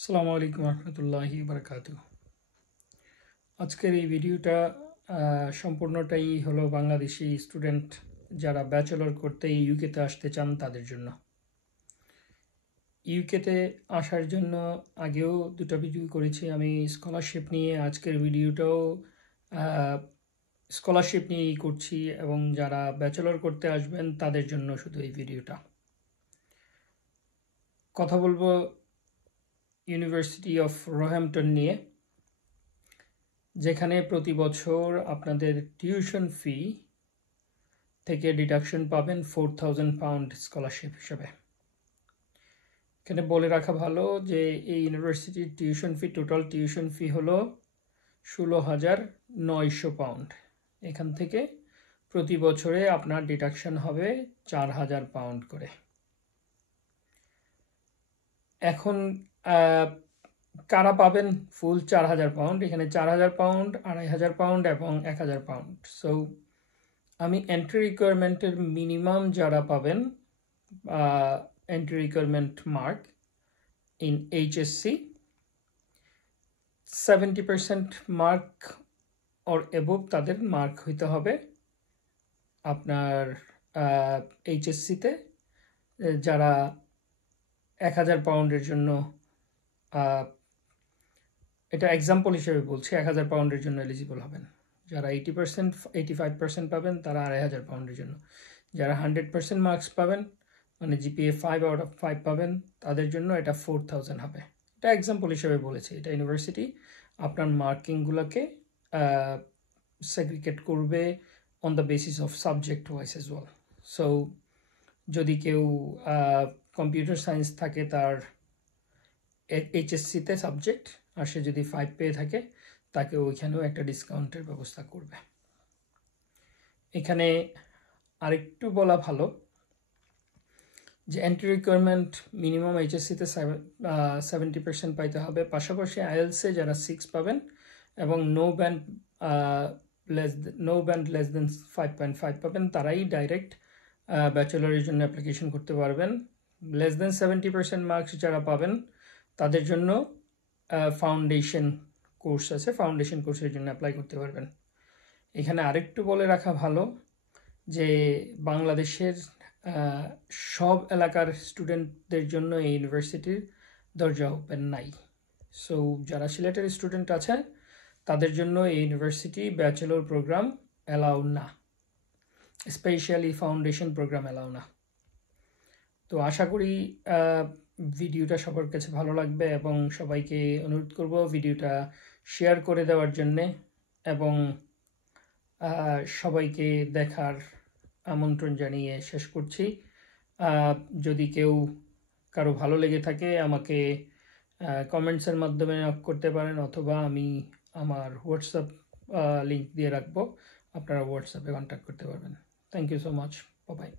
আসসালামু আলাইকুম রহমতুল্লাহি বারাকাতু। আজকের এই ভিডিওটা সম্পূর্ণটাই হলো বাংলাদেশি স্টুডেন্ট যারা ব্যাচেলর করতে ইউকেতে আসতে চান তাদের জন্য। ইউকেতে আসার জন্য আগেও দুটো ভিডিও করেছি আমি স্কলারশিপ নিয়ে। আজকের ভিডিওটাও স্কলারশিপ নিয়েই করছি এবং যারা ব্যাচেলর করতে আসবেন তাদের জন্য শুধু এই ভিডিওটা। কথা বলবো ইউনিভার্সিটি অফ রোহ্যাম্পটন নিয়ে, যেখানে প্রতি বছর আপনাদের টিউশন ফি থেকে ডিডাকশন পাবেন £4,000 স্কলারশিপ হিসেবে। এখানে বলে রাখা ভালো যে এই ইউনিভার্সিটির tuition fee, total tuition fee হলো £16,900। এখান থেকে প্রতি বছরে আপনার ডিডাকশন হবে £4,000 করে। এখন কারা পাবেন ফুল £4,000? এখানে £4,000, £2,500 এবং £1,000। সো আমি এন্ট্রি রিকোয়ারমেন্টের মিনিমাম যারা পাবেন entry requirement mark in HSC 70% mark or above তাদের মার্ক হইতে হবে আপনার HSC-তে। যারা £1,000 জন্য, এটা এক্সাম্পল হিসেবে বলছি, £1,000 জন্য এলিজিবল হবেন। যারা 80% 85% পাবেন তারা £2,500 জন্য। যারা 100% মার্কস পাবেন, মানে GPA 5/5 পাবেন, তাদের জন্য এটা 4,000 হবে। এটা এক্সাম্পল হিসেবে বলেছি। এটা ইউনিভার্সিটি আপনার মার্কিংগুলোকে সেগ্রিগেট করবে on the basis of subject wise as well. So যদি কেউ কম্পিউটার সায়েন্স থাকে তার HSC-তে সাবজেক্ট, আর সে যদি 5 পেয়ে থাকে তাকে ওইখানেও একটা ডিসকাউন্টের ব্যবস্থা করবে। এখানে আরেকটু বলা ভালো যে এন্ট্রি রিকোয়ারমেন্ট মিনিমাম HSC-তে 70% পাইতে হবে। পাশাপাশি IELTS-এ যারা 6 পাবেন এবং নো ব্যান্ড লেস দেন 5.5 পাবেন তারাই ডাইরেক্ট ব্যাচেলরের জন্য অ্যাপ্লিকেশন করতে পারবেন। লেস দেন 70% মার্কস যারা পাবেন তাদের জন্য ফাউন্ডেশন কোর্স আছে, ফাউন্ডেশন কোর্সের জন্য অ্যাপ্লাই করতে পারবেন। এখানে আরেকটু বলে রাখা ভালো যে বাংলাদেশের সব এলাকার স্টুডেন্টদের জন্য এই ইউনিভার্সিটির দরজা ওপেন নাই। সো যারা সিলেটের স্টুডেন্ট আছে তাদের জন্য এই ইউনিভার্সিটি ব্যাচেলর প্রোগ্রাম অ্যালাউ না, স্পেশালি ফাউন্ডেশন প্রোগ্রাম অ্যালাউ না। তো আশা করি ভিডিওটা সবার কাছে ভালো লাগবে এবং সবাইকে অনুরোধ করব ভিডিওটা শেয়ার করে দেওয়ার জন্যে এবং সবাইকে দেখার আমন্ত্রণ জানিয়ে শেষ করছি। যদি কেউ কারো ভালো লেগে থাকে আমাকে কমেন্টসের মাধ্যমে নক করতে পারেন, অথবা আমি আমার হোয়াটসঅ্যাপ লিঙ্ক দিয়ে রাখবো, আপনারা হোয়াটসঅ্যাপে কন্ট্যাক্ট করতে পারবেন। Thank you so much, by.